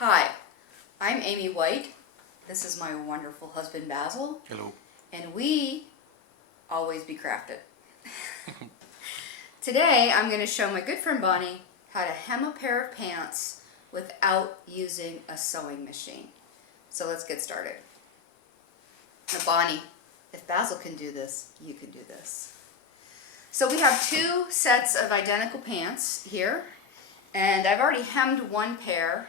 Hi, I'm Amy White. This is my wonderful husband Basil. Hello. And we always be crafted. Today I'm going to show my good friend Bonnie how to hem a pair of pants without using a sewing machine. So let's get started. Now Bonnie, if Basil can do this, you can do this. So we have two sets of identical pants here, and I've already hemmed one pair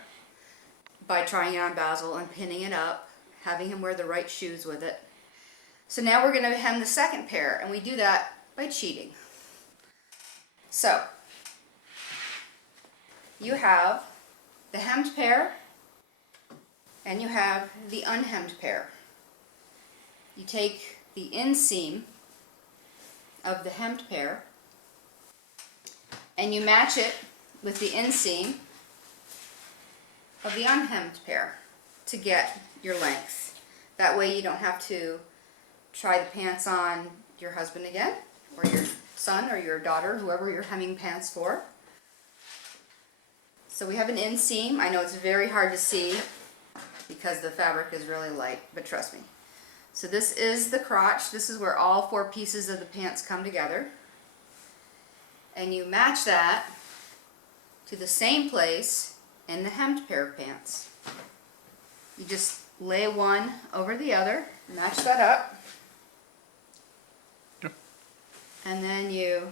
by trying it on Basil and pinning it up, having him wear the right shoes with it. So now we're going to hem the second pair, and we do that by cheating. So you have the hemmed pair and you have the unhemmed pair. You take the inseam of the hemmed pair and you match it with the inseam of the unhemmed pair to get your length. That way you don't have to try the pants on your husband again, or your son or your daughter, whoever you're hemming pants for. So we have an inseam. I know it's very hard to see because the fabric is really light, but trust me. So this is the crotch. This is where all four pieces of the pants come together. And you match that to the same place in the hemmed pair of pants. You just lay one over the other, match that up, and then you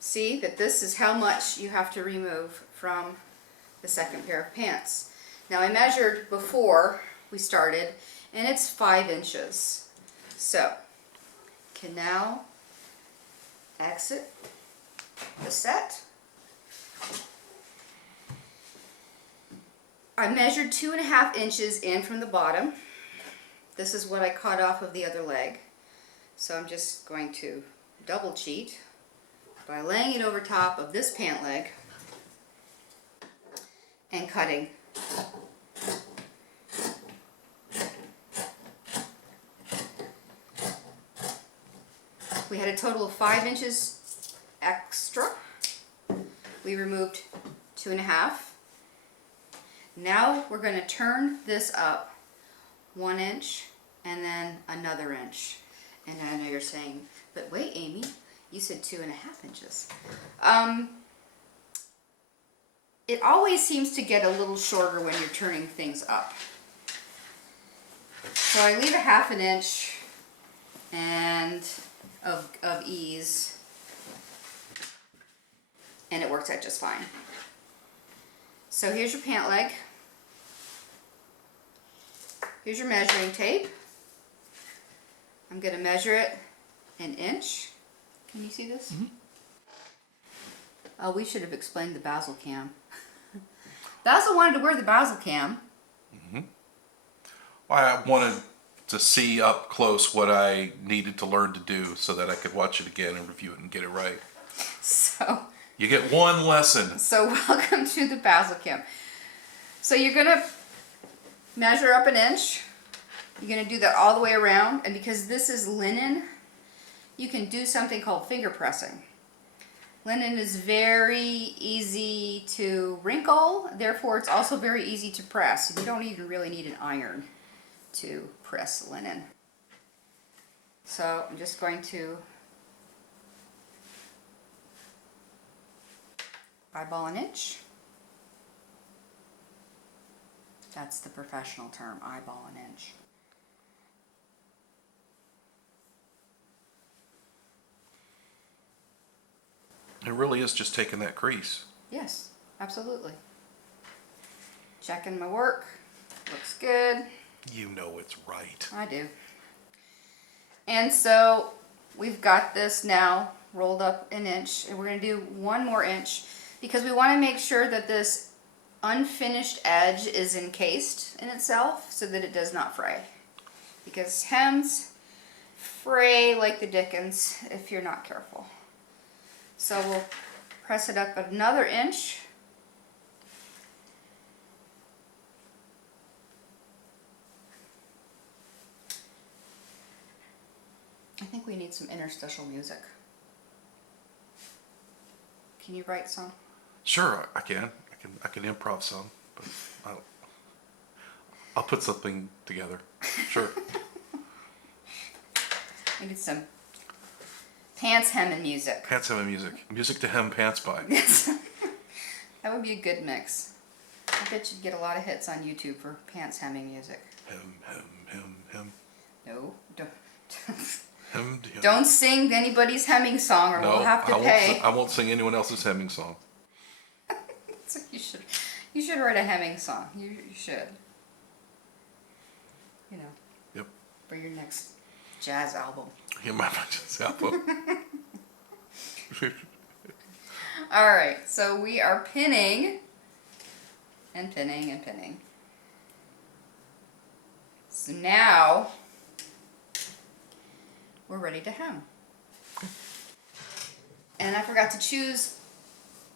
see that this is how much you have to remove from the second pair of pants. Now I measured before we started, and it's 5 inches. So can now exit the set. I measured 2.5 inches in from the bottom. This is what I cut off of the other leg. So I'm just going to double cheat by laying it over top of this pant leg and cutting. We had a total of 5 inches extra. We removed 2.5. Now we're going to turn this up 1 inch and then another inch. And I know you're saying, but wait, Amy, you said 2.5 inches. It always seems to get a little shorter when you're turning things up. So I leave a 1/2 inch and of ease, and it works out just fine. So here's your pant leg. Here's your measuring tape. I'm going to measure it 1 inch. Can you see this? Mm-hmm. Oh, we should have explained the Basil cam. Basil wanted to wear the Basil cam. Mm-hmm. Well, I wanted to see up close what I needed to learn to do so that I could watch it again and review it and get it right. So you get one lesson. So welcome to the Basil cam. So you're going to measure up 1 inch. You're going to do that all the way around, and because this is linen, you can do something called finger pressing. Linen is very easy to wrinkle, therefore it's also very easy to press. You don't even really need an iron to press linen. So I'm just going to eyeball 1 inch. That's the professional term, eyeball 1 inch. It really is just taking that crease. Yes, absolutely. Checking my work. Looks good. You know it's right. I do. And so we've got this now rolled up 1 inch, and we're going to do 1 more inch because we want to make sure that this unfinished edge is encased in itself so that it does not fray. Because hems fray like the dickens if you're not careful. So we'll press it up another inch. I think we need some interstitial music. Can you write some? Sure, I can. I can improv some, but I'll put something together. Sure. We need some pants hemming music. Pants hemming music. Music to hem pants by. That would be a good mix. I bet you'd get a lot of hits on YouTube for pants hemming music. Hem, hem, hem, hem. No, don't. Hem, hem. Don't sing anybody's hemming song or we'll have to pay. I won't sing anyone else's hemming song. So you should write a hemming song. You should. You know. Yep. For your next jazz album. Yeah, my jazz album. Alright, so we are pinning and pinning and pinning. So now we're ready to hem. And I forgot to choose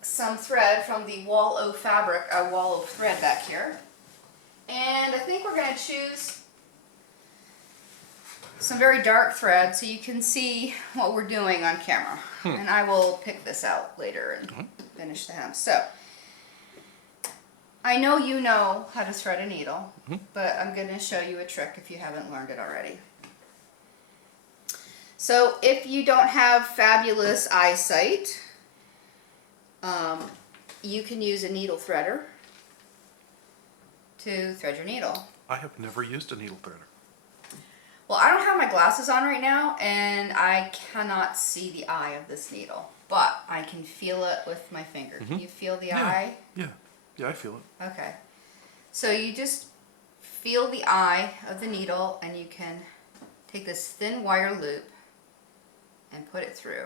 some thread from the wall o fabric, wall o thread back here. And I think we're going to choose some very dark thread so you can see what we're doing on camera. And I will pick this out later and finish the hem. So, I know you know how to thread a needle, but I'm going to show you a trick if you haven't learned it already. So, if you don't have fabulous eyesight, you can use a needle threader to thread your needle. I have never used a needle threader. Well, I don't have my glasses on right now, and I cannot see the eye of this needle, but I can feel it with my finger. Can you feel the eye? Yeah, I feel it. Okay. So you just feel the eye of the needle, and you can take this thin wire loop and put it through.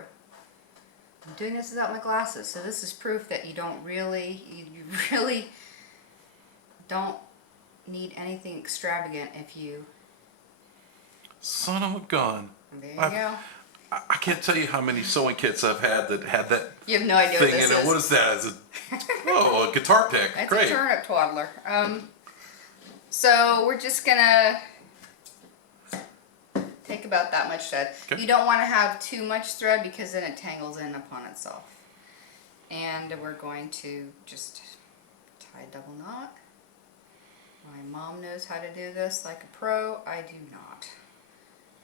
I'm doing this without my glasses, so this is proof that you really don't need anything extravagant if you... Son of a gun. There you go. I can't tell you how many sewing kits I've had that had that You have no idea thing what this in it. is. What is that? Is it, a guitar pick. It's Great. a turnip twaddler. So we're just gonna take about that much thread. Okay. You don't want to have too much thread because then it tangles in upon itself. And we're going to just tie a double knot. My mom knows how to do this like a pro. I do not.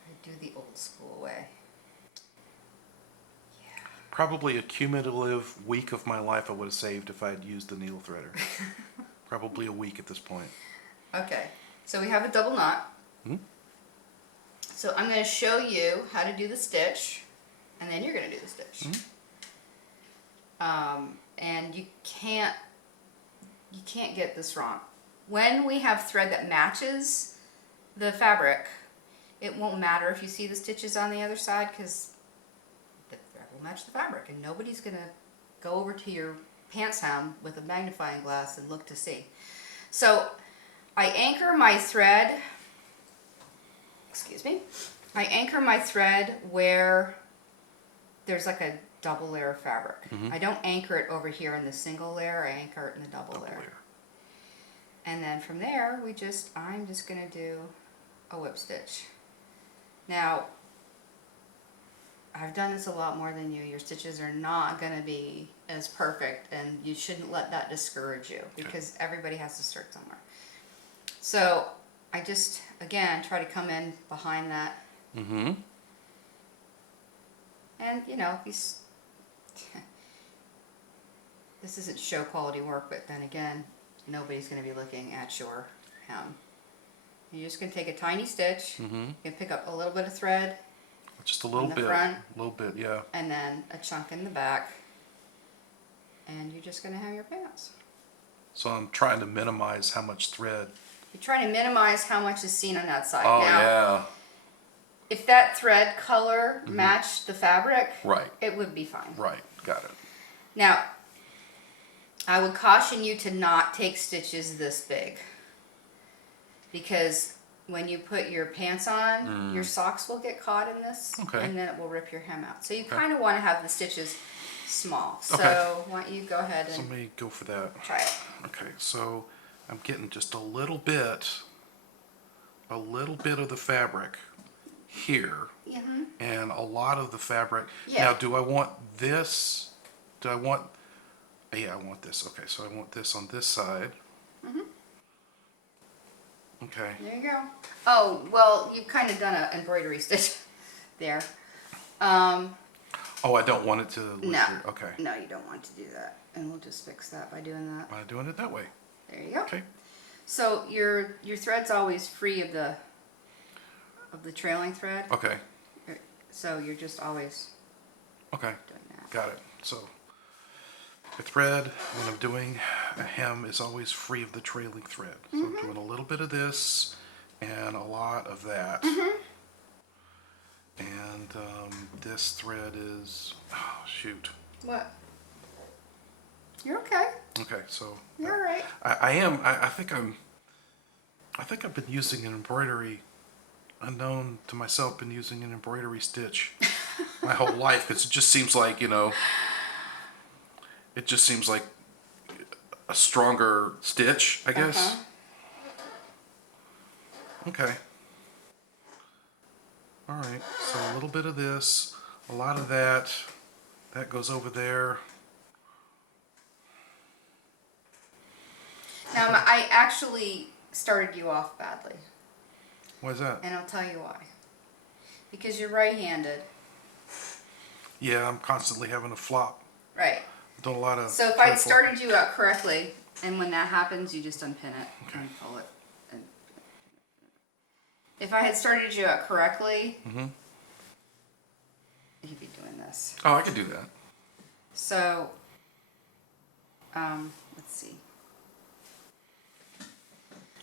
I do the old school way. Yeah. Probably a cumulative week of my life I would have saved if I had used the needle threader. Probably a week at this point. Okay, so we have a double knot. So I'm going to show you how to do the stitch, and then you're going to do the stitch. And you can't get this wrong. When we have thread that matches the fabric, it won't matter if you see the stitches on the other side because the thread will match the fabric, and nobody's going to go over to your pants hem with a magnifying glass and look to see. So I anchor my thread, I anchor my thread where there's like a double layer of fabric. I don't anchor it over here in the single layer, I anchor it in the double layer. And then from there, I'm just going to do a whip stitch. Now, I've done this a lot more than you. Your stitches are not going to be as perfect, and you shouldn't let that discourage you because everybody has to start somewhere. So I just, again, try to come in behind that. And, you know, this isn't show quality work, but then again, nobody's going to be looking at your hem. You're just going to take a tiny stitch, you can pick up a little bit of thread, Just a little in the bit. front. A little bit, yeah. and then a chunk in the back, and you're just going to have your pants. So I'm trying to minimize how much thread. You're trying to minimize how much is seen on that side. Oh, now, yeah. if that thread color matched the fabric, Right. it would be fine. Right. Got it. Now, I would caution you to not take stitches this big, because when you put your pants on, your socks will get caught in this, Okay. and then it will rip your hem out. So you kind of want to have the stitches small. So Okay. why don't you go ahead So and let me go for that. try it. Okay, so I'm getting just a little bit of the fabric here, and a lot of the fabric. Yeah. Now, do I want this? Do I want Yeah, I want this. Okay, so I want this on this side. Okay. There you go. Oh, well, you've kind of done an embroidery stitch there. Um, Oh, I don't want it to look no, weird. Okay. no, you don't want to do that. And we'll just fix that by doing that. Am I doing it that way? There you go. Okay. So your thread's always free of the trailing thread. Okay. So you're just always Okay. doing that. Got it. So the thread, when I'm doing a hem, is always free of the trailing thread. So I'm doing a little bit of this and a lot of that. And this thread is, oh, shoot. What? You're okay. Okay, so You're all right. I think I've been using an embroidery, unknown to myself, been using an embroidery stitch my whole life, because it just seems like, it just seems like a stronger stitch, I guess. Okay. All right, so a little bit of this, a lot of that, that goes over there. Now, I actually started you off badly, Why is that? and I'll tell you why. Because you're right-handed. Yeah, I'm constantly having a flop. Right. Done a lot of. So if I'd started you out correctly, and when that happens, you just unpin it and pull it. And if I had started you out correctly, you'd be doing this. Oh, I could do that. So, let's see.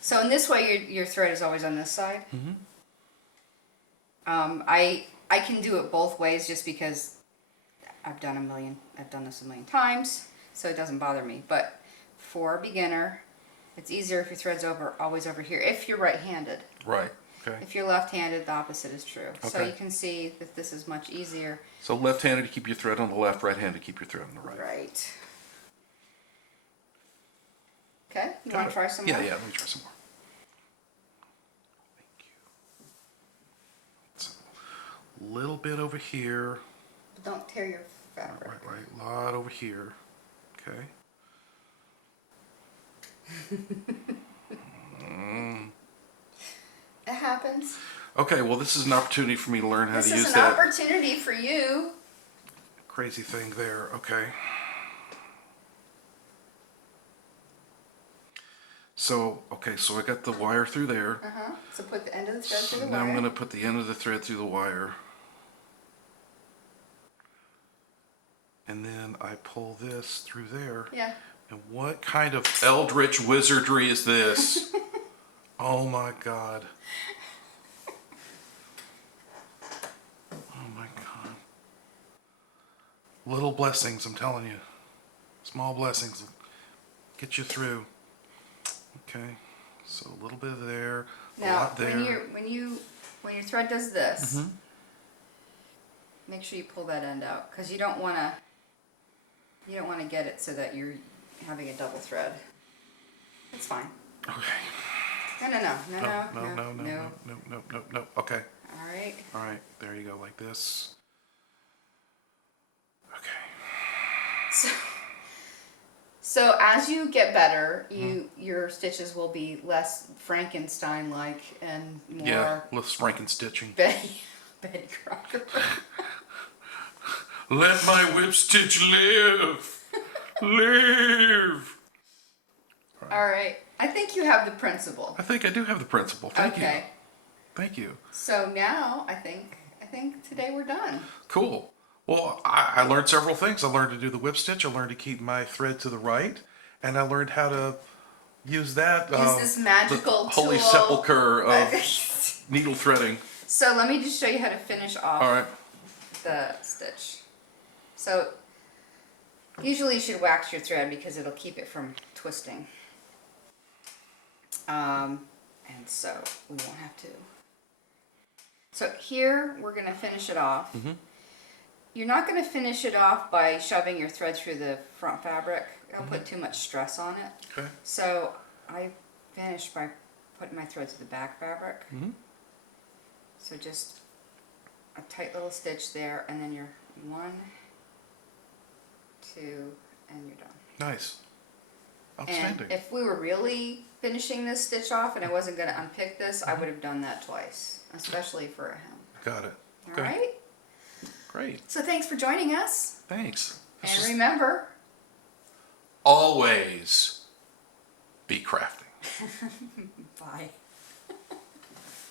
So in this way, your thread is always on this side. I can do it both ways just because I've done this a million times, so it doesn't bother me. But for a beginner, it's easier if your thread's always over here, if you're right-handed. Right. Okay. If you're left-handed, the opposite is true. So Okay. you can see that this is much easier. So left-handed to keep your thread on the left, right-handed to keep your thread on the right. Right. Okay, you Got want it. to try some Yeah, more? yeah, let me try some more. Thank you. So, a little bit over here. But don't tear your fabric. Right. A lot over here. Okay. It happens. Okay, well, this is an opportunity for me to learn how This to is use an that opportunity for you. crazy thing there. Okay. So I got the wire through there. So put the end of the thread through So the now wire. I'm going to put the end of the thread through the wire. And then I pull this through there. Yeah. And what kind of eldritch wizardry is this? Oh my God. Oh my God. Little blessings, I'm telling you. Small blessings will get you through. Okay. So a little bit there, a Now, lot there. when your thread does this, make sure you pull that end out because you don't want to get it so that you're having a double thread. It's fine. Okay. No. Okay. All right. There you go, like this. Okay. So as you get better, your stitches will be less Frankenstein-like and more Yeah, less Frankenstitching. Betty Crocker. Let my whip stitch live. Live. All right. I think you have the principle. I think I do have the principle. Thank you. Okay. Thank you. So now I think today we're done. Cool. Well, I learned several things. I learned to do the whip stitch. I learned to keep my thread to the right, and I learned how to use that. Use this magical the holy tool. sepulcher of needle threading. So let me just show you how to finish off All right. the stitch. So usually you should wax your thread because it'll keep it from twisting. And so we won't have to. So here we're going to finish it off. You're not going to finish it off by shoving your thread through the front fabric. It'll put too much stress on it. Okay. So I finish by putting my thread through the back fabric. So just a tight little stitch there, and then you're 1, 2, and you're done. Nice. Outstanding. And if we were really finishing this stitch off and I wasn't going to unpick this, I would have done that twice, especially for a hem. Got it. All Okay. right? Great. So thanks for joining us. Thanks. And remember, Always be crafting.